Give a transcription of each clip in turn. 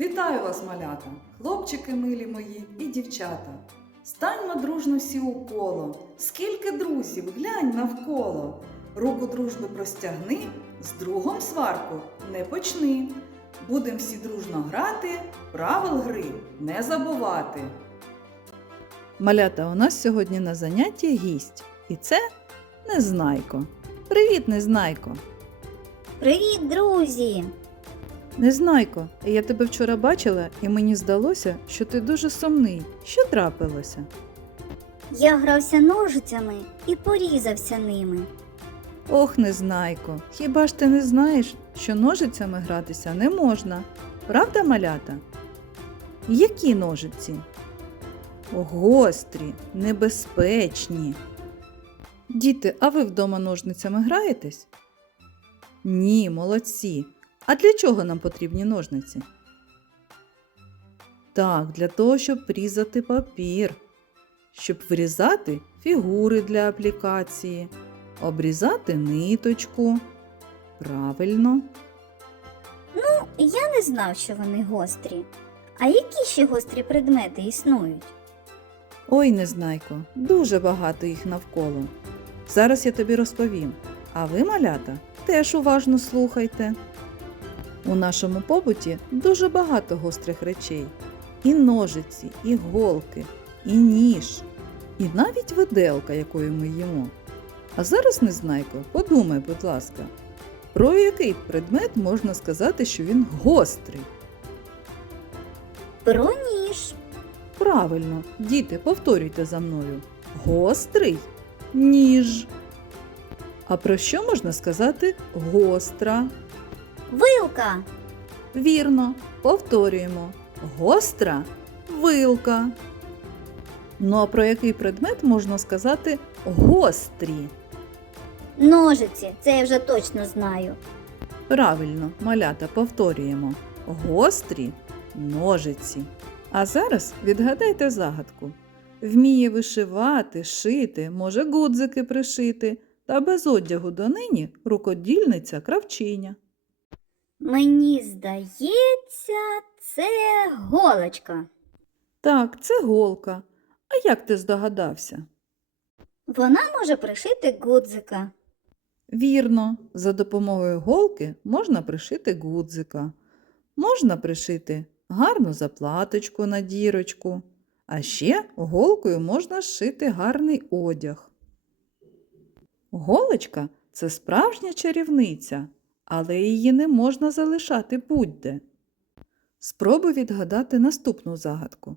Вітаю вас, малята, хлопчики милі мої і дівчата. Станьмо дружно всі у коло. Скільки друзів, глянь навколо. Руку дружби простягни, з другом сварку не почни. Будем всі дружно грати, правил гри не забувати. Малята, у нас сьогодні на занятті гість. І це Незнайко. Привіт, Незнайко! Привіт, друзі! Незнайко, я тебе вчора бачила, і мені здалося, що ти дуже сумний. Що трапилося? Я грався ножицями і порізався ними. Ох, Незнайко, хіба ж ти не знаєш, що ножицями гратися не можна? Правда, малята? Які ножиці? Гострі, небезпечні. Діти, а ви вдома ножницями граєтесь? Ні, молодці. А для чого нам потрібні ножниці? Так, для того, щоб різати папір, щоб вирізати фігури для аплікації, обрізати ниточку. Правильно. Ну, Я не знав, що вони гострі. А які ще гострі предмети існують? Ой, незнайко, дуже багато їх навколо. Зараз я тобі розповім. А ви, малята, теж уважно слухайте. У нашому побуті дуже багато гострих речей: і ножиці, і голки, і ніж, і навіть виделка, якою ми їмо. А зараз, незнайко, подумай, будь ласка, про який предмет можна сказати, що він гострий? Про ніж. Правильно, діти, повторюйте за мною. Гострий ніж. А про що можна сказати гостра? Вилка. Вірно, повторюємо. Гостра вилка. Ну а про який предмет можна сказати гострі? Ножиці. Це я вже точно знаю. Правильно, малята, повторюємо. Гострі ножиці. А зараз відгадайте загадку. Вміє вишивати, шити, може гудзики пришити, та без одягу донині рукодільниця кравчиня. Мені здається, це голочка. Так, це голка. А як ти здогадався? Вона може пришити гудзика. Вірно, за допомогою голки можна пришити гудзика. Можна пришити гарну заплаточку на дірочку. А ще голкою можна зшити гарний одяг. Голочка це справжня чарівниця, але її не можна залишати будь-де. Спробуй відгадати наступну загадку.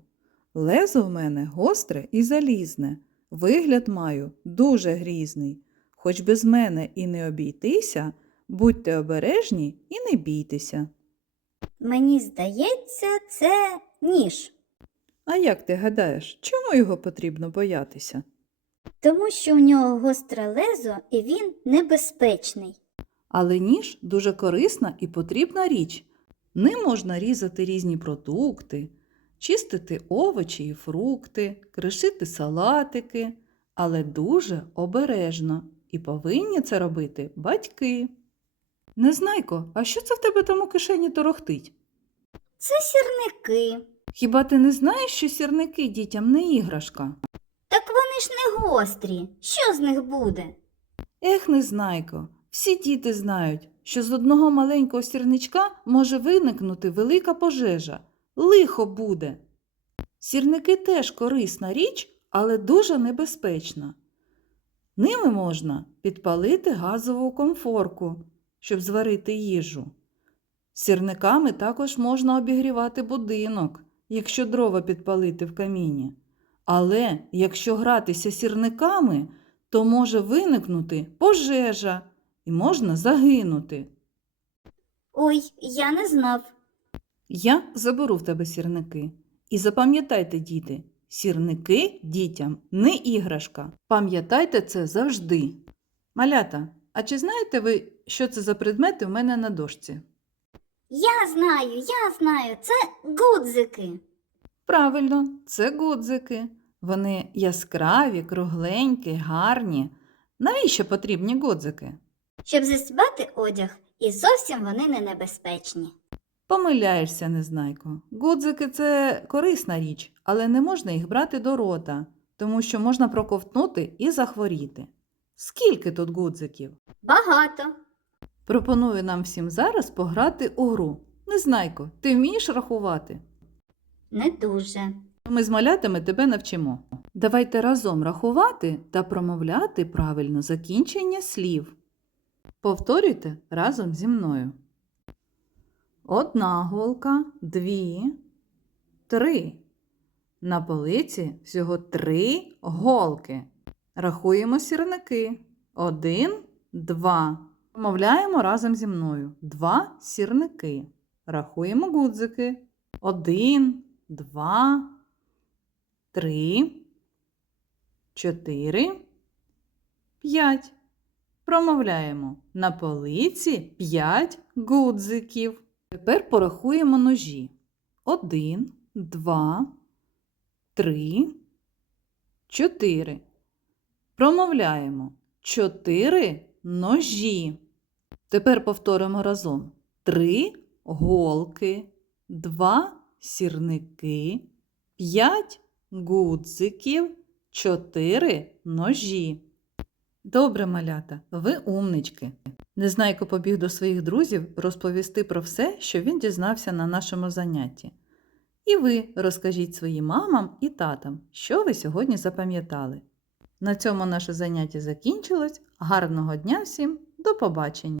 Лезо в мене гостре і залізне, вигляд маю дуже грізний. Хоч без мене і не обійтися, будьте обережні і не бійтеся. Мені здається, це ніж. А як ти гадаєш, чому його потрібно боятися? Тому що у нього гостре лезо і він небезпечний. Але ніж дуже корисна і потрібна річ. Ним можна різати різні продукти, чистити овочі і фрукти, кришити салатики, але дуже обережно. І повинні це робити батьки. Незнайко, а що це в тебе там у кишені торохтить? Це сірники. Хіба ти не знаєш, що сірники дітям не іграшка? Так вони ж не гострі. Що з них буде? Ех, незнайко, всі діти знають, що з одного маленького сірничка може виникнути велика пожежа. Лихо буде. Сірники теж корисна річ, але дуже небезпечна. Ними можна підпалити газову комфорку, щоб зварити їжу. Сірниками також можна обігрівати будинок, якщо дрова підпалити в каміні. Але якщо гратися сірниками, то може виникнути пожежа і можна загинути. Ой, я не знав. Я заберу в тебе сірники. І запам'ятайте, діти, сірники дітям не іграшка. Пам'ятайте це завжди. Малята, а чи знаєте ви, що це за предмети в мене на дошці? Я знаю, я знаю, це гудзики. Правильно, це гудзики. Вони яскраві, кругленькі, гарні. Навіщо потрібні гудзики? Щоб застібати одяг, і зовсім вони не небезпечні. Помиляєшся, незнайко. Гудзики це корисна річ, але не можна їх брати до рота, тому що можна проковтнути і захворіти. Скільки тут гудзиків? Багато. Пропоную нам всім зараз пограти у гру. Незнайко, ти вмієш рахувати? Не дуже. Ми з малятами тебе навчимо. Давайте разом рахувати та промовляти правильно закінчення слів. Повторюйте разом зі мною. Одна голка, дві, три. На полиці всього три голки. Рахуємо сірники. Один, два. Промовляємо разом зі мною. Два сірники. Рахуємо гудзики. Один, два, три, чотири, п'ять. Промовляємо на полиці п'ять гудзиків. Тепер порахуємо ножі. Один, два, три, чотири. Промовляємо чотири ножі. Тепер повторимо разом. Три голки, два сірники, п'ять гудзиків, чотири ножі. Добре, малята, ви умнички. Незнайко побіг до своїх друзів розповісти про все, що він дізнався на нашому занятті. І ви розкажіть своїм мамам і татам, що ви сьогодні запам'ятали. На цьому наше заняття закінчилось. Гарного дня всім, до побачення!